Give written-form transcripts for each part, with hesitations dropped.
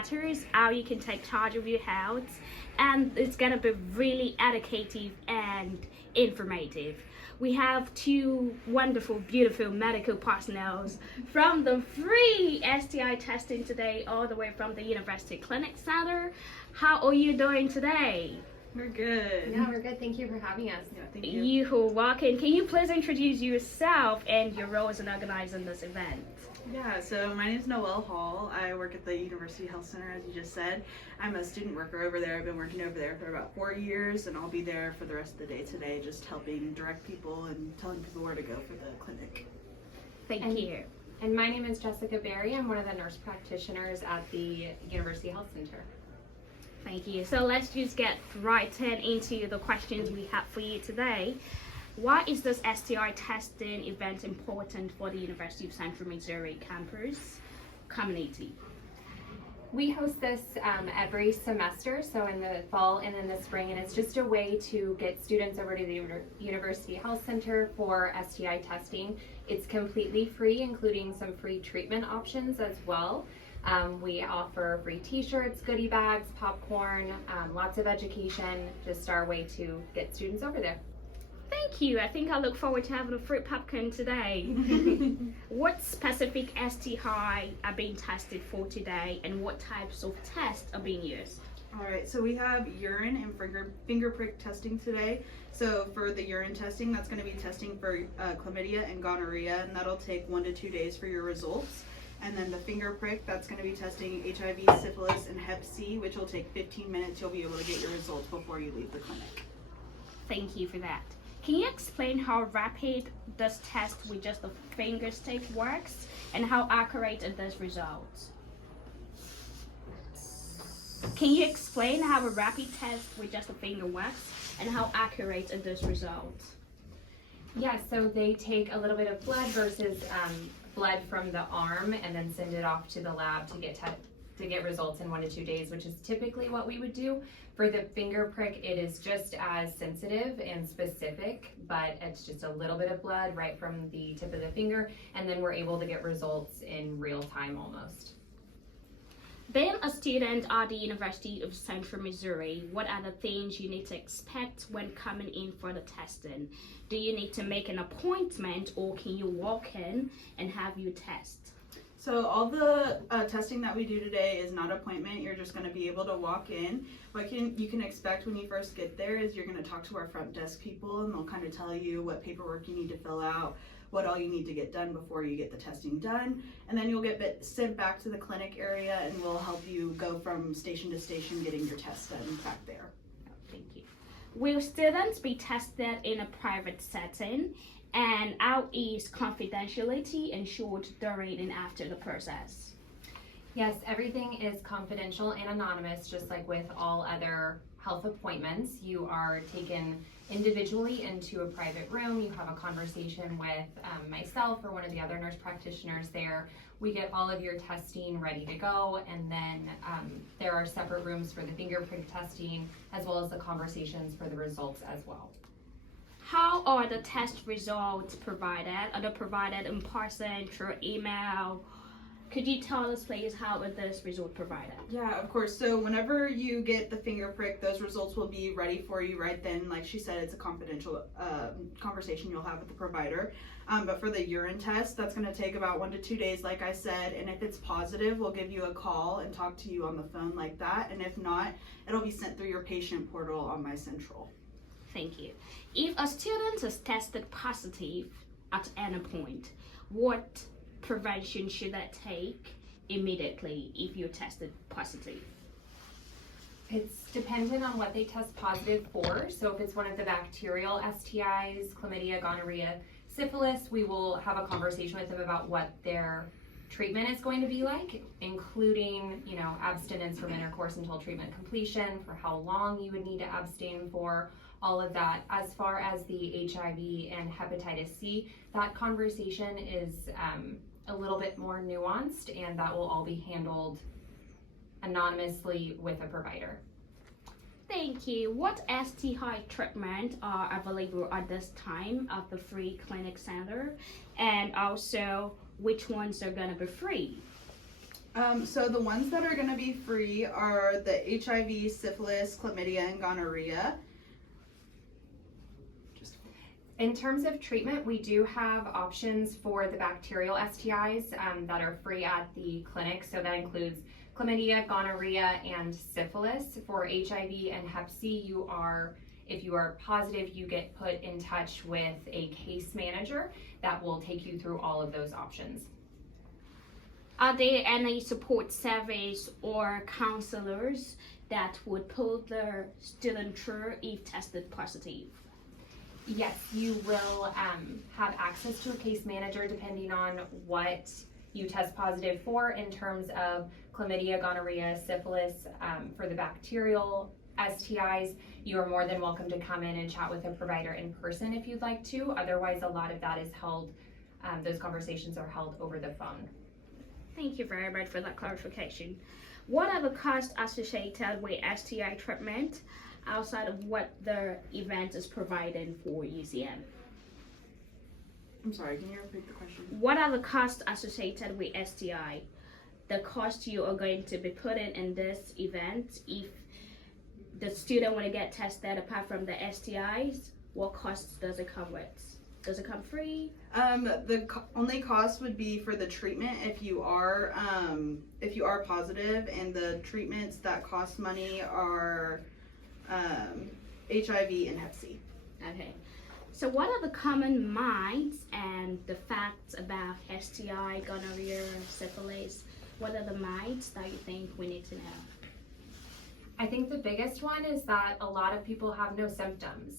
matters, how you can take charge of your health, and it's gonna be really educative and informative. We have two wonderful, beautiful medical personnel from the free STI testing today, all the way from the University Clinic Center. How are you doing today? We're good. Yeah, we're good. Thank you for having us. Yeah, thank you. You who are walking, can you please introduce yourself and your roles in organizing this event? Yeah, so my name is Noelle Hall. I work at the University Health Center, as you just said. I'm a student worker over there. I've been working over there for about 4 years, and I'll be there for the rest of the day today, just helping direct people and telling people where to go for the clinic. Thank you. And my name is Jessica Berry. I'm one of the nurse practitioners at the University Health Center. Thank you. So let's just get right into the questions we have for you today. Why is this STI testing event important for the University of Central Missouri campus community? We host this every semester, so in the fall and in the spring, and it's just a way to get students over to the University Health Center for STI testing. It's completely free, including some free treatment options as well. We offer free t-shirts, goodie bags, popcorn, lots of education, just our way to get students over there. Thank you. I think I look forward to having a fruit popcorn today. What specific STI are being tested for today, and what types of tests are being used? All right, so we have urine and finger prick testing today. So for the urine testing, that's going to be testing for chlamydia and gonorrhea, and that'll take 1 to 2 days for your results. And then the finger prick, that's going to be testing HIV, syphilis, and Hep C, which will take 15 minutes. You'll be able to get your results before you leave the clinic. Thank you for that. Can you explain how rapid this test with just the finger stick works and how accurate are those results? Can you explain how a rapid test with just a finger works and how accurate are those results? Yeah, so they take a little bit of blood versus blood from the arm and then send it off to the lab to get results in 1 to 2 days, which is typically what we would do. For the finger prick, it is just as sensitive and specific, but it's just a little bit of blood right from the tip of the finger, and then we're able to get results in real time almost. Being a student at the University of Central Missouri, what are the things you need to expect when coming in for the testing? Do you need to make an appointment, or can you walk in and have your test? So all the testing that we do today is not appointment. You're just going to be able to walk in. What you can expect when you first get there is you're going to talk to our front desk people, and they'll kind of tell you what paperwork you need to fill out, what all you need to get done before you get the testing done, and then you'll get sent back to the clinic area, and we'll help you go from station to station getting your test done back there. Thank you. Will students be tested in a private setting, and how is confidentiality ensured during and after the process? Yes, everything is confidential and anonymous, just like with all other health appointments. You are taken individually into a private room. You have a conversation with myself or one of the other nurse practitioners there. We get all of your testing ready to go, and then there are separate rooms for the finger prick testing, as well as the conversations for the results as well. How are the test results provided? Are they provided in person, through email? Could you tell us, please, how are those results provided? Yeah, of course. So whenever you get the finger prick, those results will be ready for you right then. Like she said, it's a confidential conversation you'll have with the provider. But for the urine test, that's going to take about 1 to 2 days, like I said. And if it's positive, we'll give you a call and talk to you on the phone like that. And if not, it'll be sent through your patient portal on My Central. Thank you. If a student is tested positive at any point, what prevention should they take immediately if you're tested positive? It's dependent on what they test positive for. So if it's one of the bacterial STIs, chlamydia, gonorrhea, syphilis, we will have a conversation with them about what their treatment is going to be like, including, abstinence from intercourse until treatment completion, for how long you would need to abstain for, all of that. As far as the HIV and hepatitis C, that conversation is a little bit more nuanced, and that will all be handled anonymously with a provider. Thank you. What STI treatment are available at this time at the free clinic center, and also which ones are going to be free? So the ones that are going to be free are the HIV, syphilis, chlamydia, and gonorrhea. In terms of treatment, we do have options for the bacterial STIs that are free at the clinic. So that includes chlamydia, gonorrhea, and syphilis. For HIV and Hep C, if you are positive, you get put in touch with a case manager that will take you through all of those options. Are there any support service or counselors that would pull the student through if tested positive? Yes, you will have access to a case manager depending on what you test positive for in terms of chlamydia, gonorrhea, syphilis. For the bacterial STIs, you are more than welcome to come in and chat with a provider in person if you'd like to. Otherwise, a lot of that is held, those conversations are held over the phone. Thank you very much for that clarification. What are the costs associated with STI treatment outside of what the event is providing for UCM? I'm sorry, can you repeat the question? What are the costs associated with STI? The cost you are going to be putting in this event if the student want to get tested apart from the STIs, what costs does it come with? Does it come free? The only cost would be for the treatment if you are positive, and the treatments that cost money are HIV and Hep C. Okay. So what are the common myths and the facts about STI, gonorrhea, syphilis? What are the myths that you think we need to know? I think the biggest one is that a lot of people have no symptoms.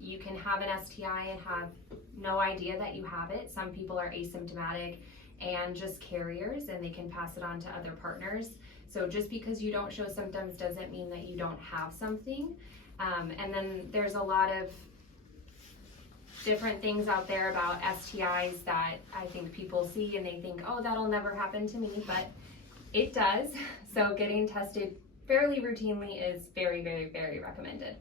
You can have an STI and have no idea that you have it. Some people are asymptomatic and just carriers, and they can pass it on to other partners. So just because you don't show symptoms doesn't mean that you don't have something. And then there's a lot of different things out there about STIs that I think people see and they think, oh, that'll never happen to me, but it does. So getting tested fairly routinely is very, very, very recommended.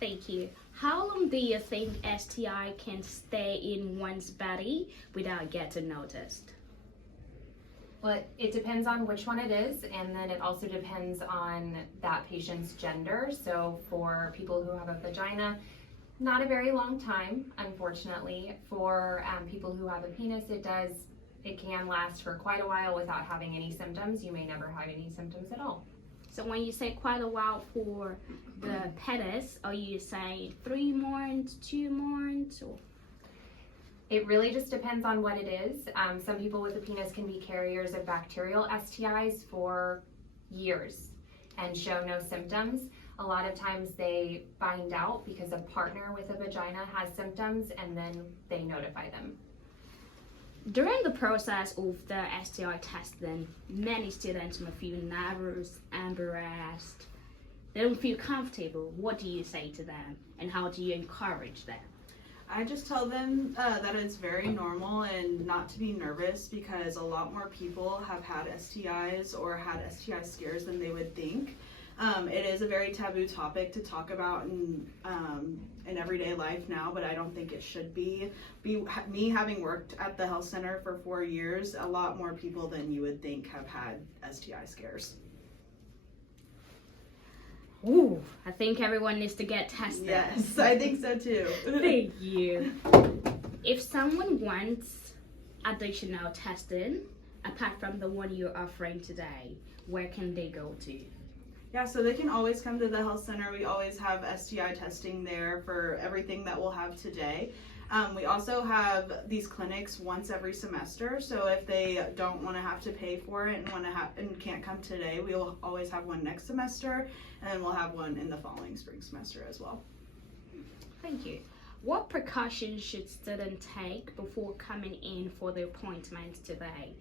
Thank you. How long do you think STI can stay in one's body without getting noticed? Well, it depends on which one it is, and then it also depends on that patient's gender. So for people who have a vagina, not a very long time, unfortunately. For people who have a penis, it can last for quite a while without having any symptoms. You may never have any symptoms at all. So when you say quite a while for the penis, are you saying 3 months, 2 months, or? It really just depends on what it is. Some people with a penis can be carriers of bacterial STIs for years and show no symptoms. A lot of times they find out because a partner with a vagina has symptoms, and then they notify them. During the process of the STI testing, many students may feel nervous, embarrassed. They don't feel comfortable. What do you say to them, and how do you encourage them? I just tell them that it's very normal and not to be nervous, because a lot more people have had STIs or had STI scares than they would think. It is a very taboo topic to talk about in everyday life now, but I don't think it should be. Me having worked at the health center for 4 years, a lot more people than you would think have had STI scares. Ooh, I think everyone needs to get tested. Yes, I think so too. Thank you. If someone wants additional testing, apart from the one you're offering today, where can they go to? Yeah, so they can always come to the health center. We always have STI testing there for everything that we'll have today. We also have these clinics once every semester, so if they don't want to have to pay for it and can't come today, we will always have one next semester, and then we'll have one in the following spring semester as well. Thank you. What precautions should students take before coming in for the appointment today?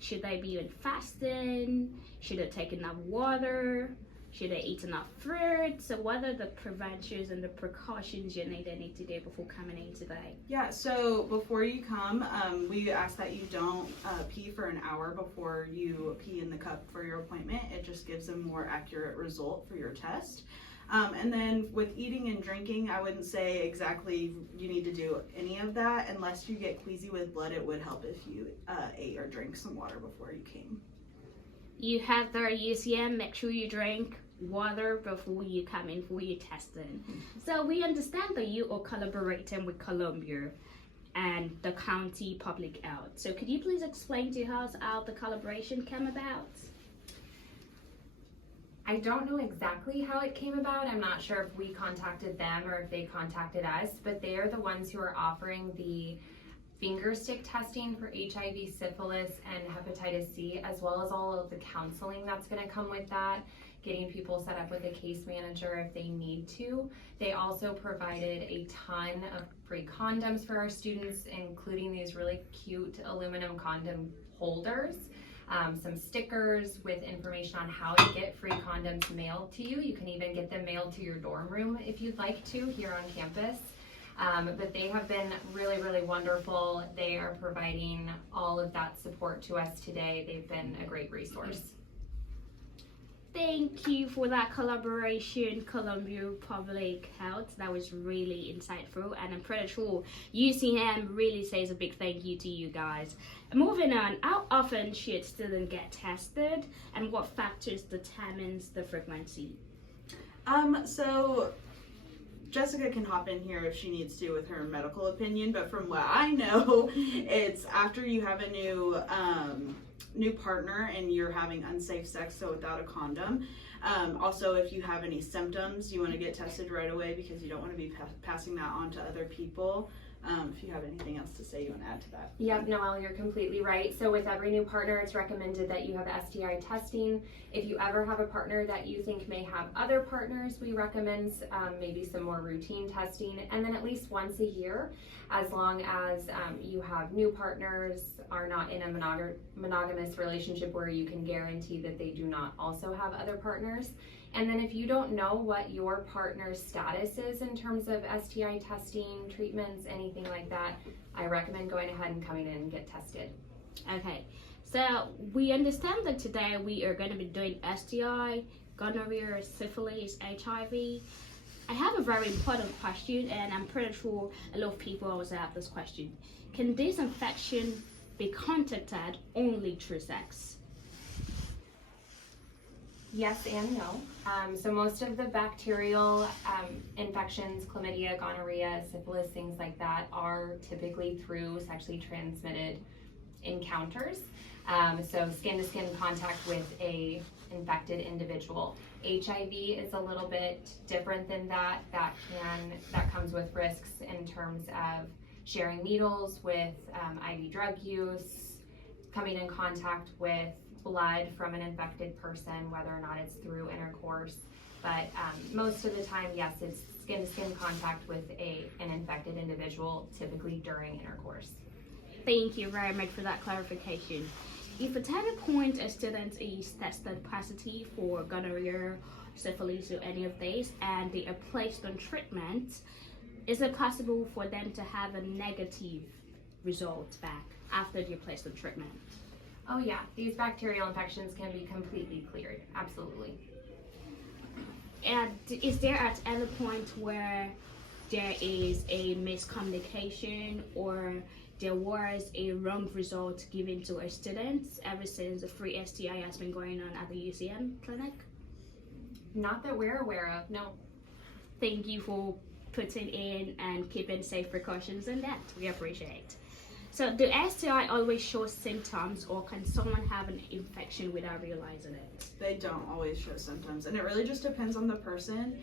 Should they be on fasting? Should they take enough water? Should they eat enough fruit? So what are the preventions and the precautions you need to do before coming in today? Yeah, so before you come, we ask that you don't pee for an hour before you pee in the cup for your appointment. It just gives a more accurate result for your test. And then with eating and drinking, I wouldn't say exactly you need to do any of that. Unless you get queasy with blood, it would help if you ate or drank some water before you came. You have the UCM, make sure you drink water before you come in for your testing. So we understand that you are collaborating with Columbia and the county public health. So could you please explain to us how the collaboration came about? I don't know exactly how it came about. I'm not sure if we contacted them or if they contacted us, but they are the ones who are offering the finger stick testing for HIV, syphilis, and hepatitis C, as well as all of the counseling that's going to come with that, getting people set up with a case manager if they need to. They also provided a ton of free condoms for our students, including these really cute aluminum condom holders. Some stickers with information on how to get free condoms mailed to you. You can even get them mailed to your dorm room if you'd like to here on campus. But they have been really, really wonderful. They are providing all of that support to us today. They've been a great resource. Thank you for that collaboration, Columbia Public Health. That was really insightful, and I'm pretty sure UCM really says a big thank you to you guys. Moving on, how often should students get tested, and what factors determines the frequency? So Jessica can hop in here if she needs to with her medical opinion, but from what I know, it's after you have a new partner and you're having unsafe sex, so without a condom. Also, if you have any symptoms, you want to get tested right away because you don't want to be passing that on to other people. If you have anything else to say, you want to add to that? Yep, Noelle, you're completely right. So with every new partner, it's recommended that you have STI testing. If you ever have a partner that you think may have other partners, we recommend maybe some more routine testing, and then at least once a year, as long as you have new partners, are not in a monogamous relationship where you can guarantee that they do not also have other partners. And then if you don't know what your partner's status is in terms of STI testing, treatments, anything like that, I recommend going ahead and coming in and get tested. Okay, so we understand that today we are going to be doing STI, gonorrhea, syphilis, HIV. I have a very important question, and I'm pretty sure a lot of people also have this question. Can this infection be contacted only through sex? Yes and no. So most of the bacterial infections, chlamydia, gonorrhea, syphilis, things like that, are typically through sexually transmitted encounters. So skin-to-skin contact with a infected individual. HIV is a little bit different than that. That comes with risks in terms of sharing needles, with IV drug use, coming in contact with blood from an infected person, whether or not it's through intercourse. But most of the time, yes, it's skin-to-skin contact with an infected individual, typically during intercourse. Thank you very much for that clarification. If at any point a student is tested positive for gonorrhea, syphilis, or any of these, and they are placed on treatment, is it possible for them to have a negative result back after they're placed on treatment? Oh yeah, these bacterial infections can be completely cleared, absolutely. And is there at any point where there is a miscommunication or there was a wrong result given to a student ever since the free STI has been going on at the UCM clinic? Not that we're aware of, no. Thank you for putting in and keeping safe precautions in that. We appreciate. So do STI always show symptoms, or can someone have an infection without realizing it? They don't always show symptoms, and it really just depends on the person.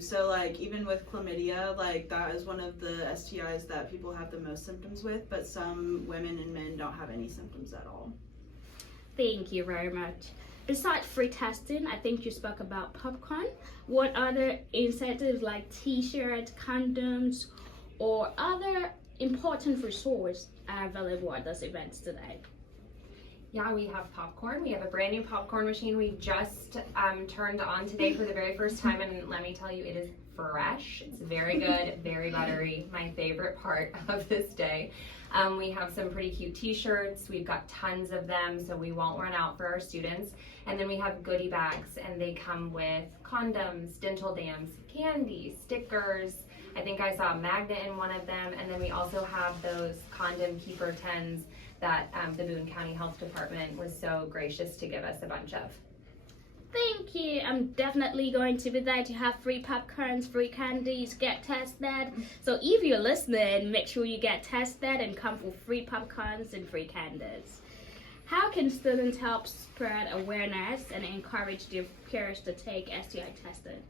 So like even with chlamydia, like that is one of the STIs that people have the most symptoms with, but some women and men don't have any symptoms at all. Thank you very much. Besides free testing, I think you spoke about popcorn. What other incentives like t-shirts, condoms, or other important resources are available at those events today? Yeah, we have popcorn. We have a brand new popcorn machine we just turned on today for the very first time, and let me tell you, it is fresh. It's very good, very buttery, my favorite part of this day. We have some pretty cute t-shirts. We've got tons of them, so we won't run out for our students. And then we have goodie bags, and they come with condoms, dental dams, candy, stickers. I think I saw a magnet in one of them. And then we also have those condom keeper tins that the Boone County Health Department was so gracious to give us a bunch of. Thank you. I'm definitely going to be there to have free popcorns, free candies, get tested. So if you're listening, make sure you get tested and come for free popcorns and free candies. How can students help spread awareness and encourage their peers to take STI testing?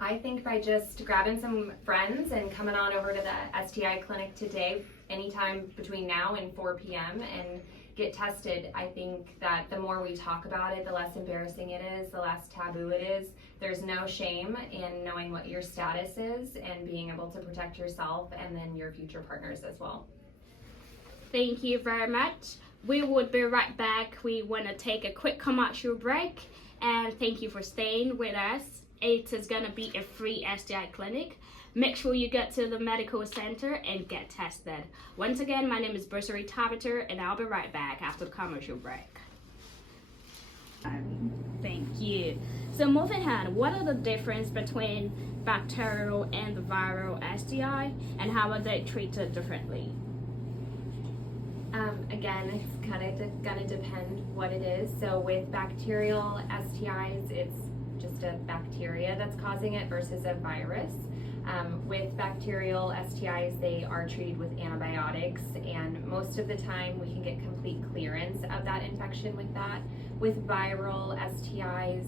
I think by just grabbing some friends and coming on over to the STI clinic today, anytime between now and 4 p.m. and get tested. I think that the more we talk about it, the less embarrassing it is, the less taboo it is. There's no shame in knowing what your status is and being able to protect yourself and then your future partners as well. Thank you very much. We would be right back. We want to take a quick commercial break, and thank you for staying with us. It is going to be a free STI clinic. Make sure you get to the medical center and get tested. Once again, my name is Bursary Tabiter, and I'll be right back after the commercial break. Thank you. So moving on, what are the difference between bacterial and the viral STI, and how are they treated differently? Again, it's kind of gonna depend what it is. So with bacterial STIs, it's just a bacteria that's causing it versus a virus. With bacterial STIs, they are treated with antibiotics, and most of the time we can get complete clearance of that infection with that. With viral STIs,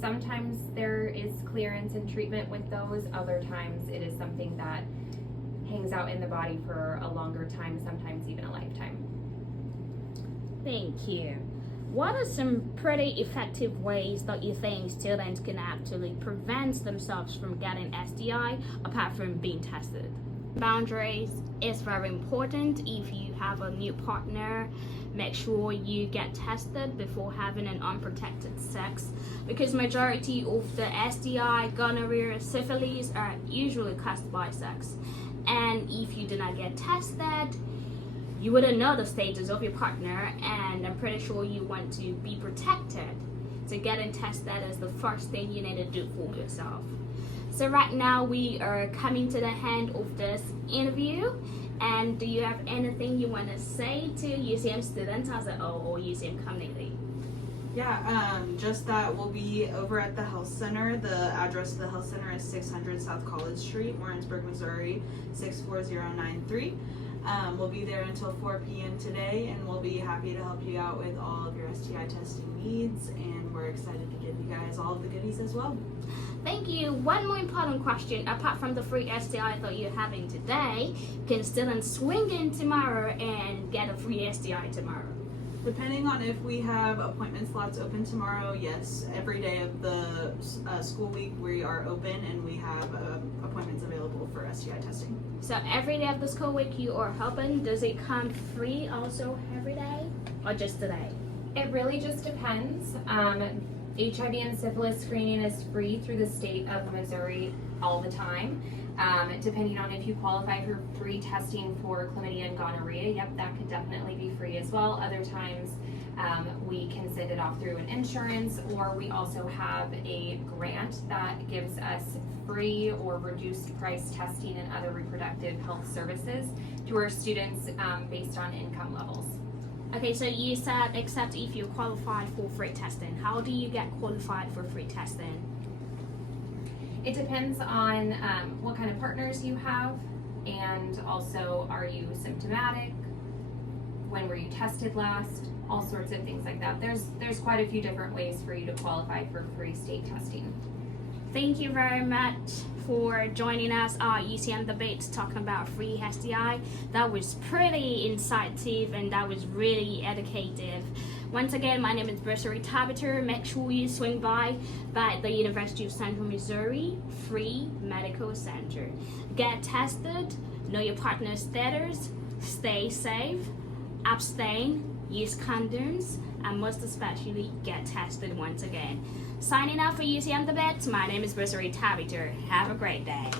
sometimes there is clearance and treatment with those. Other times it is something that hangs out in the body for a longer time, sometimes even a lifetime. Thank you. What are some pretty effective ways that you think students can actually prevent themselves from getting STI apart from being tested? Boundaries is very important. If you have a new partner, make sure you get tested before having an unprotected sex, because majority of the STI, gonorrhea, syphilis are usually caused by sex. And if you do not get tested, you wouldn't know the status of your partner, and I'm pretty sure you want to be protected. So getting tested is the first thing you need to do for yourself. So right now we are coming to the end of this interview, and do you have anything you want to say to UCM students as a whole or UCM community? Yeah, just that we'll be over at the health center. The address of the health center is 600 South College Street, Warrensburg, Missouri, 64093. We'll be there until 4 p.m. today, and we'll be happy to help you out with all of your STI testing needs, and we're excited to give you guys all of the goodies as well. Thank you. One more important question. Apart from the free STI that you're having today, can students swing in tomorrow and get a free STI tomorrow? Depending on if we have appointment slots open tomorrow, yes. Every day of the school week we are open, and we have appointments available for STI testing. So every day of the school week you are open. Does it come free also every day or just today? It really just depends. HIV and syphilis screening is free through the state of Missouri all the time. Depending on if you qualify for free testing for chlamydia and gonorrhea, yep, that could definitely be free as well. Other times we can send it off through an insurance, or we also have a grant that gives us free or reduced price testing and other reproductive health services to our students based on income levels. Okay, so you said except if you qualify for free testing. How do you get qualified for free testing? It depends on what kind of partners you have, and also are you symptomatic, when were you tested last, all sorts of things like that. There's quite a few different ways for you to qualify for free state testing. Thank you very much for joining us at UCM Debates talking about free STI. That was pretty insightful and that was really educative. Once again, my name is Bursary Tabiter. Make sure you swing by the University of Central Missouri Free Medical Center. Get tested, know your partner's status, stay safe, abstain, use condoms, and most especially get tested once again. Signing out for UCM Debates, my name is Bursary Tabiter. Have a great day.